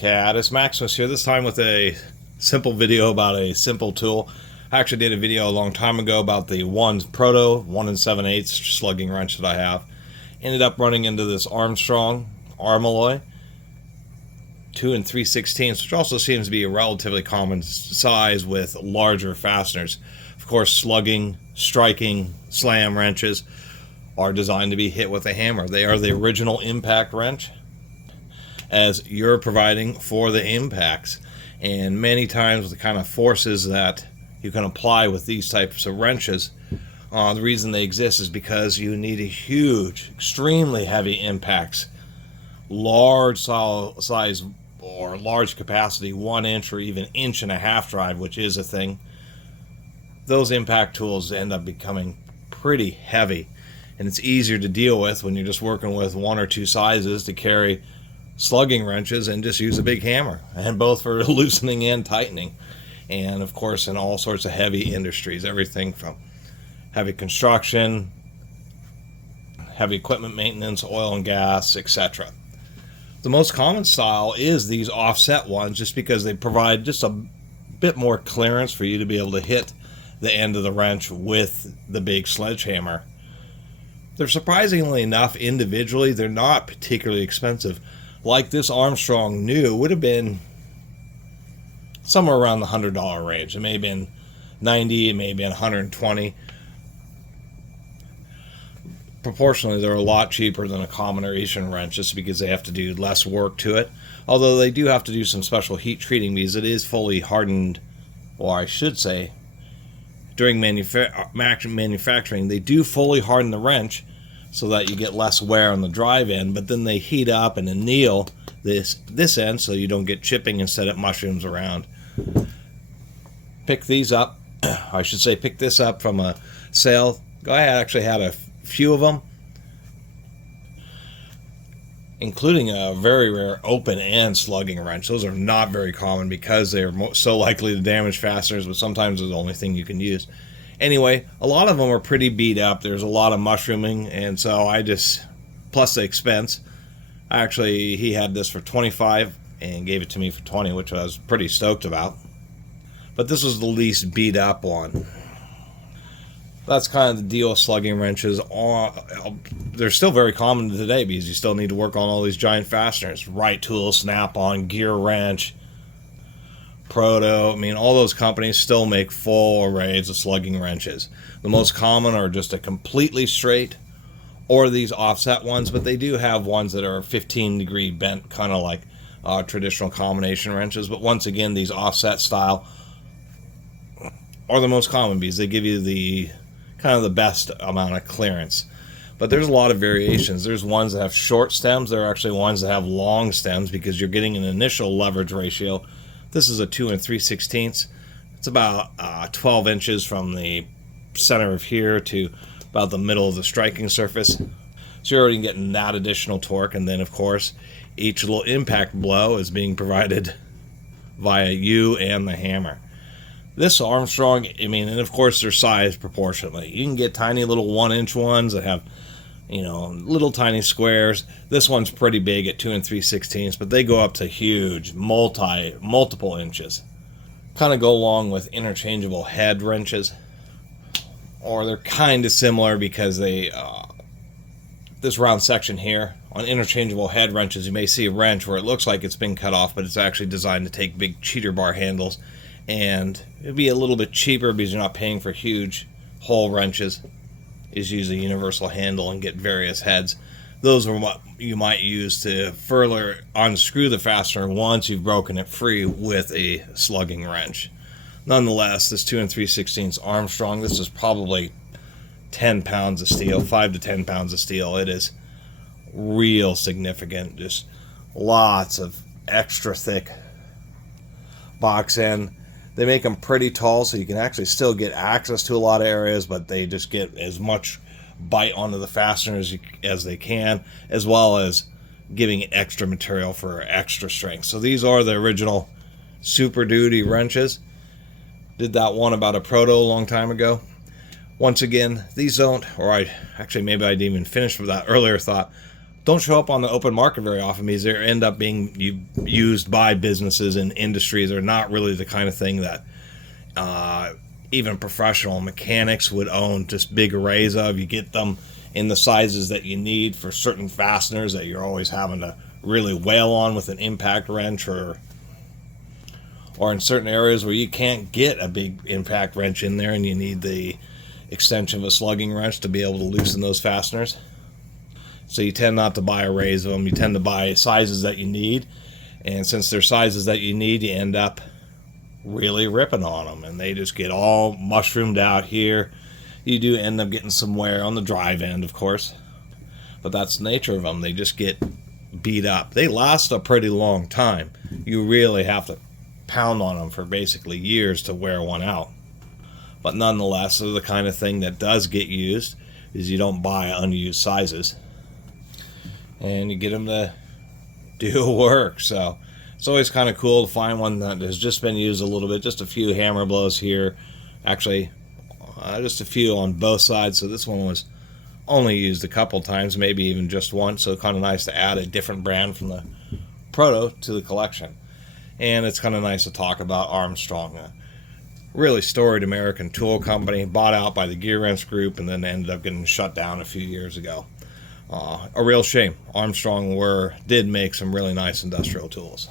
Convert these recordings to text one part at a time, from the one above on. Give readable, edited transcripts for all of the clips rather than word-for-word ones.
Catus, Maximus here, this time with a simple video about a simple tool. I actually did a video a long time ago about the proto 1 7/8 slugging wrench that I have. Ended up running into this Armstrong alloy 2 3/16, which also seems to be a relatively common size with larger fasteners. Of course, slugging, striking, slam wrenches are designed to be hit with a hammer. They are the original impact wrench, as you're providing for the impacts. And many times the kind of forces that you can apply with these types of wrenches, the reason they exist is because you need a huge, extremely heavy impacts, large size or large capacity 1 inch or even 1.5 inch drive, which is a thing. Those impact tools end up becoming pretty heavy, and it's easier to deal with when you're just working with 1 or 2 sizes to carry slugging wrenches and just use a big hammer, and both for loosening and tightening. And of course, in all sorts of heavy industries, everything from heavy construction, heavy equipment maintenance, oil and gas, etc. The most common style is these offset ones, just because they provide just a bit more clearance for you to be able to hit the end of the wrench with the big sledgehammer. They're surprisingly enough, individually, they're not particularly expensive. Like this Armstrong new would have been somewhere around the $100 range. It may have been $90, it may have been $120. Proportionally, they're a lot cheaper than a common or Asian wrench, just because they have to do less work to it. Although they do have to do some special heat treating, because it is fully hardened, or I should say, during manufacturing, they do fully harden the wrench so that you get less wear on the drive end, but then they heat up and anneal this end so you don't get chipping and set up mushrooms around. Pick these up, I should say pick this up from a sale. I actually had a few of them, including a very rare open end slugging wrench. Those are not very common because they're so likely to damage fasteners, but sometimes they're the only thing you can use. Anyway, a lot of them are pretty beat up. There's a lot of mushrooming, and so I just, plus the expense, he had this for $25 and gave it to me for $20, which I was pretty stoked about. But this was the least beat up one. That's kind of the deal with slugging wrenches. They're still very common today because you still need to work on all these giant fasteners. Right Tool, Snap-on, Gear Wrench, Proto. I mean, all those companies still make full arrays of slugging wrenches. The most common are just a completely straight or these offset ones, but they do have ones that are 15-degree bent, kind of like traditional combination wrenches. But once again, these offset style are the most common because they give you the kind of the best amount of clearance. But there's a lot of variations. There's ones that have short stems. There are actually ones that have long stems because you're getting an initial leverage ratio. This is a 2 3/16. It's about 12 inches from the center of here to about the middle of the striking surface. So you're already getting that additional torque, and then of course each little impact blow is being provided via you and the hammer. This Armstrong, I mean, and of course they're sized proportionately. You can get tiny little 1-inch ones that have, little tiny squares. This one's pretty big at 2 3/16, but they go up to huge, multiple inches. Kind of go along with interchangeable head wrenches, or they're kind of similar because they, this round section here, on interchangeable head wrenches, you may see a wrench where it looks like it's been cut off, but it's actually designed to take big cheater bar handles, and it'd be a little bit cheaper because you're not paying for huge hole wrenches. Is use a universal handle and get various heads. Those are what you might use to further unscrew the fastener once you've broken it free with a slugging wrench. Nonetheless, this 2 3/16 Armstrong, this is probably 10 pounds of steel, 5 to 10 pounds of steel. It is real significant. Just lots of extra thick box end. They make them pretty tall, so you can actually still get access to a lot of areas, but they just get as much bite onto the fastener as they can, as well as giving it extra material for extra strength. So these are the original Super Duty wrenches. Did that one about a Proto a long time ago. Once again, these don't, or maybe I didn't even finish with that earlier thought. don't show up on the open market very often because they end up being used by businesses and industries. They're not really the kind of thing that even professional mechanics would own just big arrays of. You get them in the sizes that you need for certain fasteners that you're always having to really wail on with an impact wrench, or in certain areas where you can't get a big impact wrench in there and you need the extension of a slugging wrench to be able to loosen those fasteners. So you tend not to buy arrays of them. You tend to buy sizes that you need, and since they're sizes that you need, you end up really ripping on them, and they just get all mushroomed out here. You do end up getting some wear on the drive end, of course, but that's the nature of them. They just get beat up. They last a pretty long time. You really have to pound on them for basically years to wear one out. But nonetheless, they're the kind of thing that does get used, is you don't buy unused sizes, and you get them to do work. So it's always kind of cool to find one that has just been used a little bit, just a few hammer blows here. Actually, just a few on both sides. So this one was only used a couple times, maybe even just once. So kind of nice to add a different brand from the Proto to the collection. And it's kind of nice to talk about Armstrong, a really storied American tool company, bought out by the Gear Wrench Group and then ended up getting shut down a few years ago. A real shame. Armstrong did make some really nice industrial tools.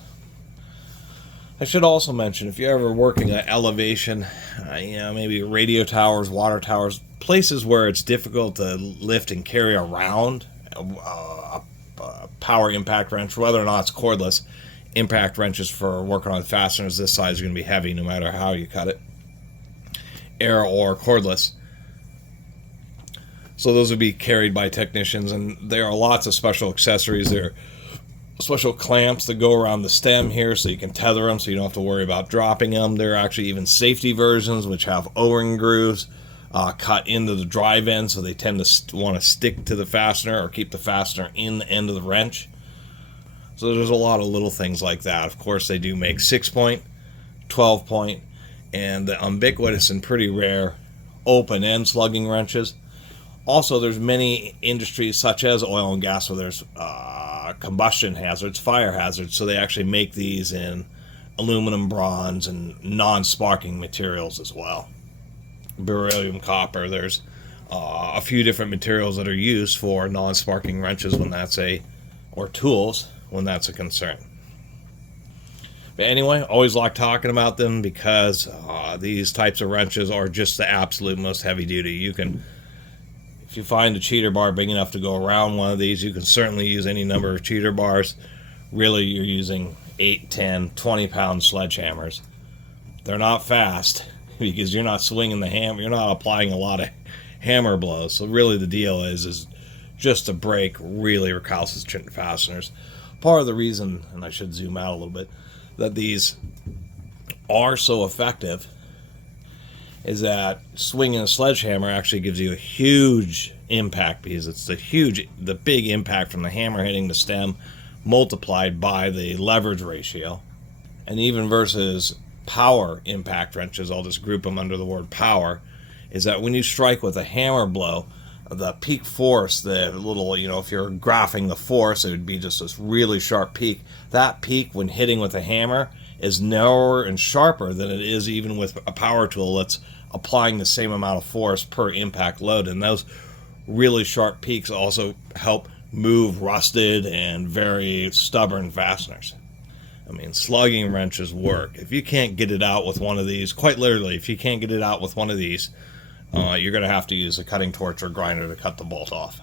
I should also mention, if you're ever working at elevation, maybe radio towers, water towers, places where it's difficult to lift and carry around a power impact wrench, whether or not it's cordless, impact wrenches for working on fasteners this size are going to be heavy no matter how you cut it, air or cordless. So those would be carried by technicians, and there are lots of special accessories. There are special clamps that go around the stem here so you can tether them so you don't have to worry about dropping them. There are actually even safety versions which have O-ring grooves cut into the drive end, so they tend to want to stick to the fastener or keep the fastener in the end of the wrench. So there's a lot of little things like that. Of course, they do make 6-point, 12-point, and the ubiquitous and pretty rare open-end slugging wrenches. Also, there's many industries such as oil and gas where there's combustion hazards, fire hazards, so they actually make these in aluminum, bronze, and non-sparking materials as well. Beryllium, copper, there's a few different materials that are used for non-sparking wrenches or tools when that's a concern. But anyway, always like talking about them because these types of wrenches are just the absolute most heavy duty. If you find a cheater bar big enough to go around one of these, you can certainly use any number of cheater bars. Really, you're using 8, 10, 20-pound sledgehammers. They're not fast because you're not swinging the hammer. You're not applying a lot of hammer blows. So really the deal is just to break really recalcitrant fasteners. Part of the reason, and I should zoom out a little bit, that these are so effective is that swinging a sledgehammer actually gives you a huge impact because it's the big impact from the hammer hitting the stem multiplied by the leverage ratio. And even versus power impact wrenches, I'll just group them under the word power, is that when you strike with a hammer blow, the peak force, the little, if you're graphing the force, it would be just this really sharp peak. That peak when hitting with a hammer is narrower and sharper than it is even with a power tool that's applying the same amount of force per impact load. And those really sharp peaks also help move rusted and very stubborn fasteners. I mean, slugging wrenches work. If you can't get it out with one of these, quite literally, if you can't get it out with one of these, you're going to have to use a cutting torch or grinder to cut the bolt off.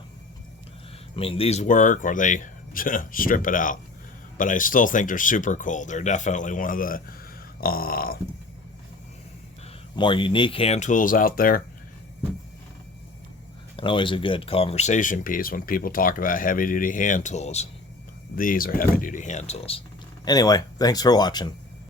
I mean, these work or they strip it out. But I still think they're super cool. They're definitely one of the more unique hand tools out there. And always a good conversation piece when people talk about heavy-duty hand tools. These are heavy-duty hand tools. Anyway, thanks for watching.